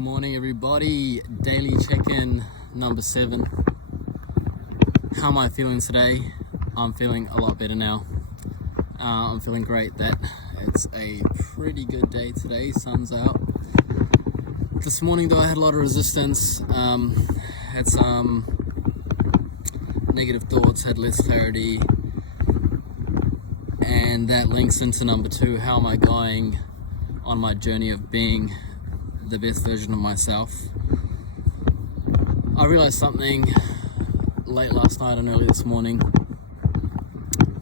Good morning, everybody. Daily check-in number 7. How am I feeling today? I'm feeling a lot better now. I'm feeling great that it's a pretty good day today. Sun's out. This morning though, I had a lot of resistance. Had some negative thoughts, had less clarity, and that links into number 2. How am I going on my journey of being the best version of myself? I realized something late last night and early this morning,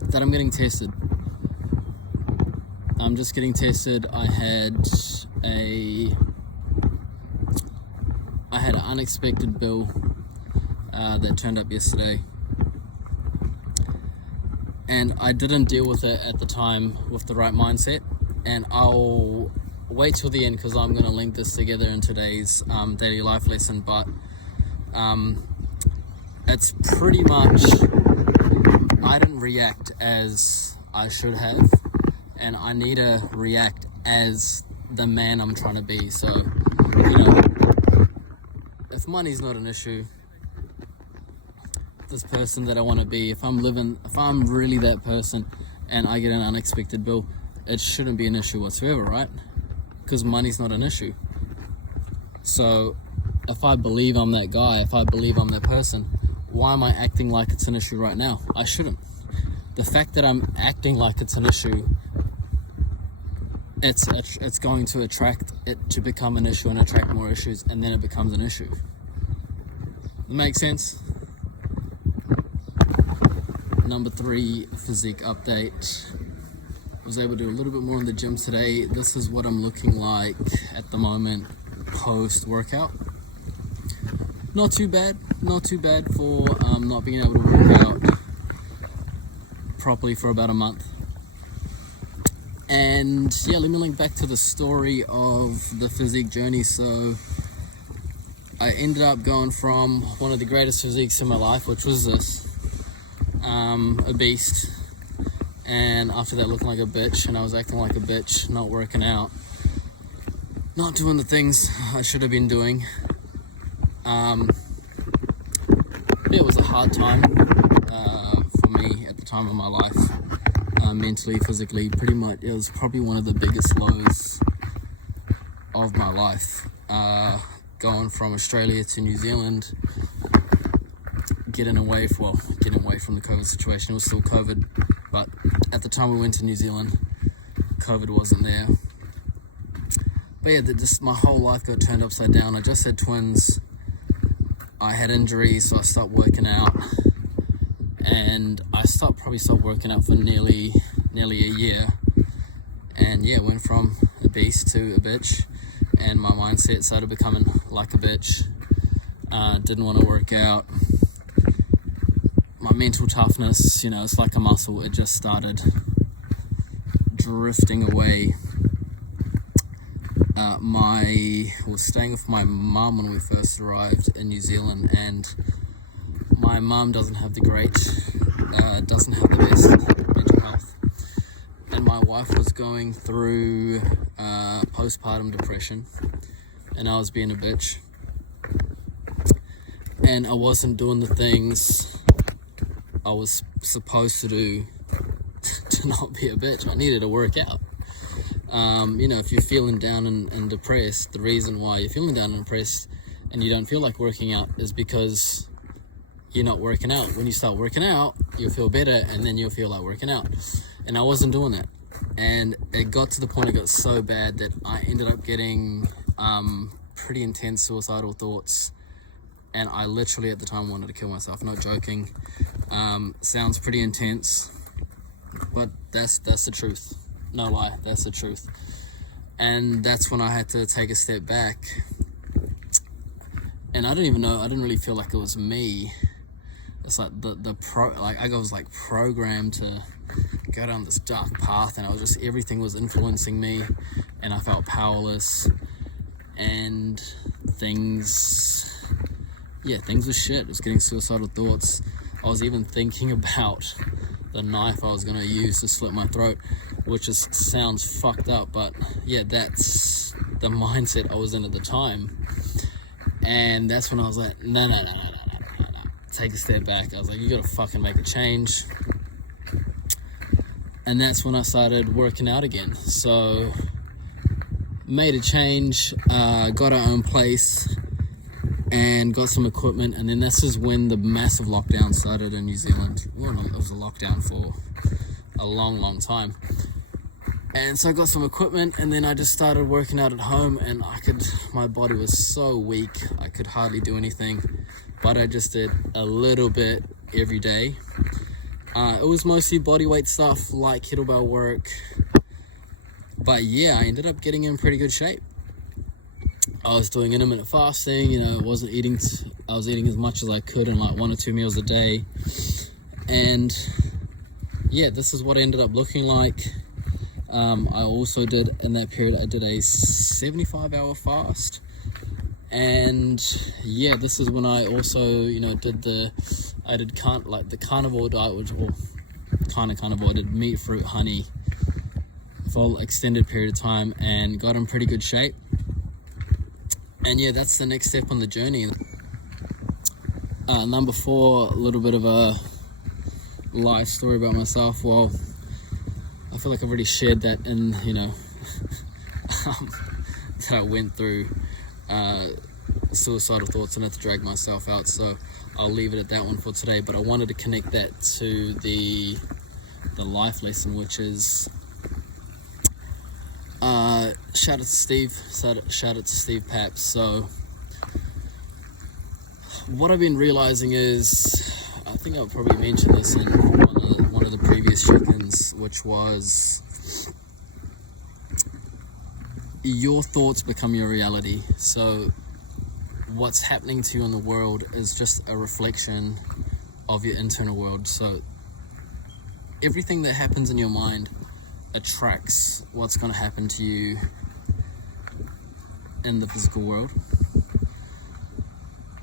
that I'm getting tested. I'm just getting tested. I had an unexpected bill that turned up yesterday, and I didn't deal with it at the time with the right mindset, and I'll wait till the end because I'm going to link this together in today's daily life lesson. But it's pretty much, I didn't react as I should have, and I need to react as the man I'm trying to be. So, if money's not an issue, this person that I want to be, if I'm really that person and I get an unexpected bill, it shouldn't be an issue whatsoever, right? Because money's not an issue. So if I believe I'm that guy, if I believe I'm that person, why am I acting like it's an issue right now? I shouldn't. The fact that I'm acting like it's an issue, it's going to attract it to become an issue and attract more issues, and then it becomes an issue. Makes sense? Number 3, physique update. I was able to do a little bit more in the gym today. This is what I'm looking like at the moment post-workout. Not too bad for not being able to work out properly for about a month. And yeah, let me link back to the story of the physique journey. So I ended up going from one of the greatest physiques in my life, which was this, a beast, and after that looking like a bitch, and I was acting like a bitch, not working out, not doing the things I should have been doing. It was a hard time for me at the time of my life, mentally, physically, pretty much. It was probably one of the biggest lows of my life, going from Australia to New Zealand, getting away from the COVID situation. It was still COVID, but at the time we went to New Zealand, COVID wasn't there. But yeah, my whole life got turned upside down. I just had twins. I had injuries, so I stopped working out, and I probably stopped working out for nearly a year. And yeah, went from a beast to a bitch, and my mindset started becoming like a bitch. Didn't want to work out. My mental toughness, it's like a muscle. It just started drifting away. I was staying with my mum when we first arrived in New Zealand, and my mum doesn't have the best mental health. And my wife was going through postpartum depression, and I was being a bitch. And I wasn't doing the things I was supposed to do to not be a bitch. I needed to work out. If you're feeling down and depressed, the reason why you're feeling down and depressed and you don't feel like working out is because you're not working out. When you start working out, you'll feel better, and then you'll feel like working out. And I wasn't doing that. And it got to the point, it got so bad that I ended up getting pretty intense suicidal thoughts. And I literally at the time wanted to kill myself, not joking. Sounds pretty intense, but that's the truth. No lie, that's the truth. And that's when I had to take a step back. And I didn't really feel like it was me. It's like I was like programmed to go down this dark path, and everything was influencing me, and I felt powerless, and things were shit. I was getting suicidal thoughts. I was even thinking about the knife I was gonna use to slit my throat, which just sounds fucked up, but yeah, that's the mindset I was in at the time. And that's when I was like, no, take a step back. I was like, you gotta fucking make a change. And that's when I started working out again. So made a change, got our own place and got some equipment, and then this is when the massive lockdown started in New Zealand. Well, it was a lockdown for a long time. And so I got some equipment, and then I just started working out at home, and my body was so weak, I could hardly do anything, but I just did a little bit every day. It was mostly body weight stuff like kettlebell work, but yeah, I ended up getting in pretty good shape. I was doing intermittent fasting, you know, I was eating as much as I could in like 1 or 2 meals a day. And yeah, this is what it ended up looking like. I also did, in that period, I did a 75-hour fast. And yeah, this is when I also, you know, did the carnivore diet, which, well, kind of carnivore, I did meat, fruit, honey for an extended period of time and got in pretty good shape. And yeah, that's the next step on the journey. Number 4, a little bit of a life story about myself. Well, I feel like I've already shared that in, you know, that I went through suicidal thoughts and had to drag myself out, so I'll leave it at that one for today. But I wanted to connect that to the life lesson, which is shout out to Steve Paps. So what I've been realizing is, I think I'll probably mention this in one of the previous check-ins, which was your thoughts become your reality. So what's happening to you in the world is just a reflection of your internal world. So everything that happens in your mind attracts what's going to happen to you in the physical world.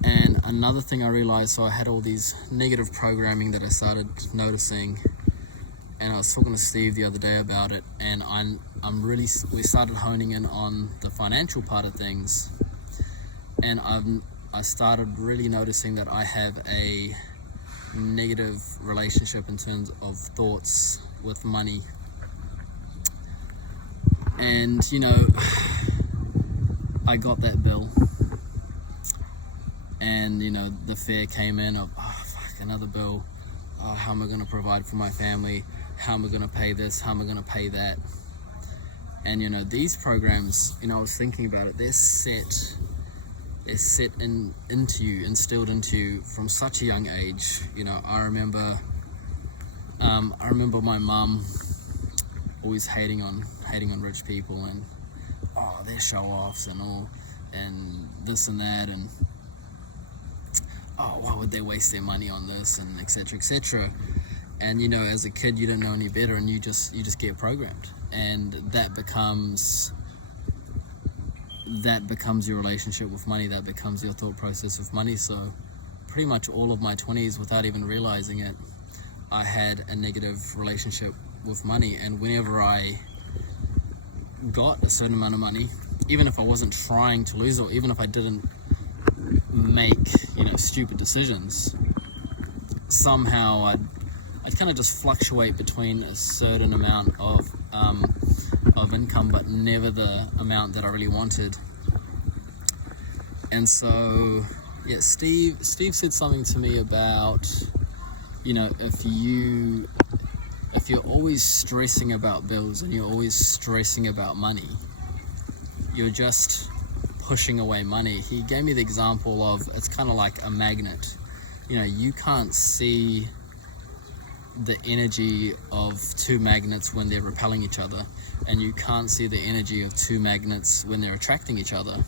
And another thing I realized, so I had all these negative programming that I started noticing, and I was talking to Steve the other day about it, and we started honing in on the financial part of things, and I started really noticing that I have a negative relationship in terms of thoughts with money. And you know, I got that bill, and you know, the fear came in of, oh fuck, another bill, how am I going to provide for my family, how am I going to pay this, how am I going to pay that? And you know, these programs, you know, I was thinking about it, they're instilled into you from such a young age. You know, I remember my mum always hating on rich people, and oh, they're show-offs and all, and this and that, and oh, why would they waste their money on this, and etc. And you know, as a kid, you didn't know any better, and you just get programmed, and that becomes your relationship with money. That becomes your thought process with money. So pretty much all of my 20s, without even realizing it, I had a negative relationship with money. And whenever I got a certain amount of money, even if I wasn't trying to lose it, or even if I didn't make, you know, stupid decisions, somehow I'd kind of just fluctuate between a certain amount of income, but never the amount that I really wanted. And so yeah, Steve said something to me about, you know, if you're always stressing about bills and you're always stressing about money, you're just pushing away money. He gave me the example of, it's kind of like a magnet. You know, you can't see the energy of 2 magnets when they're repelling each other, and you can't see the energy of 2 magnets when they're attracting each other.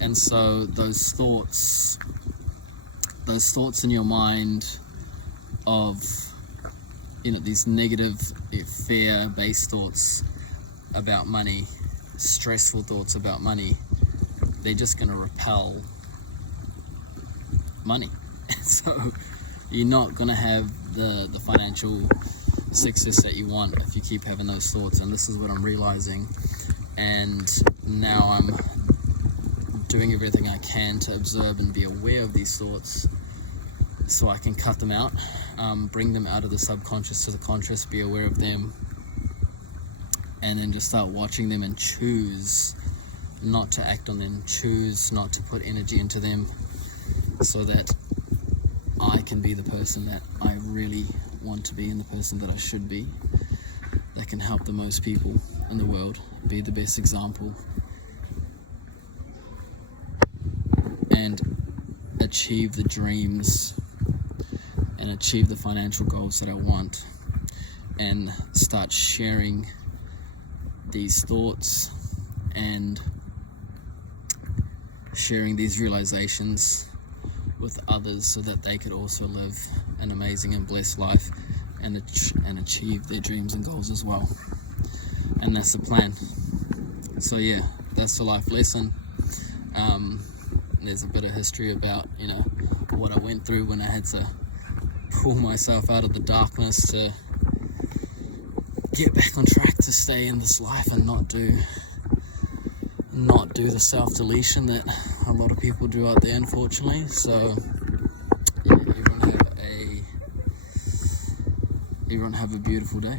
And so those thoughts in your mind of, you know, these negative, fear-based thoughts about money, stressful thoughts about money, they're just going to repel money. So you're not going to have the financial success that you want if you keep having those thoughts. And this is what I'm realizing, and now I'm doing everything I can to observe and be aware of these thoughts so I can cut them out, bring them out of the subconscious to the conscious, be aware of them, and then just start watching them and choose not to act on them, choose not to put energy into them, so that I can be the person that I really want to be and the person that I should be, that can help the most people in the world, be the best example, and achieve the dreams and achieve the financial goals that I want, and start sharing these thoughts and sharing these realizations with others so that they could also live an amazing and blessed life and achieve their dreams and goals as well. And that's the plan. So yeah, that's the life lesson. There's a bit of history about, you know, what I went through when I had to pull myself out of the darkness to get back on track, to stay in this life and not do the self-deletion that a lot of people do out there, unfortunately. So yeah, everyone have a beautiful day.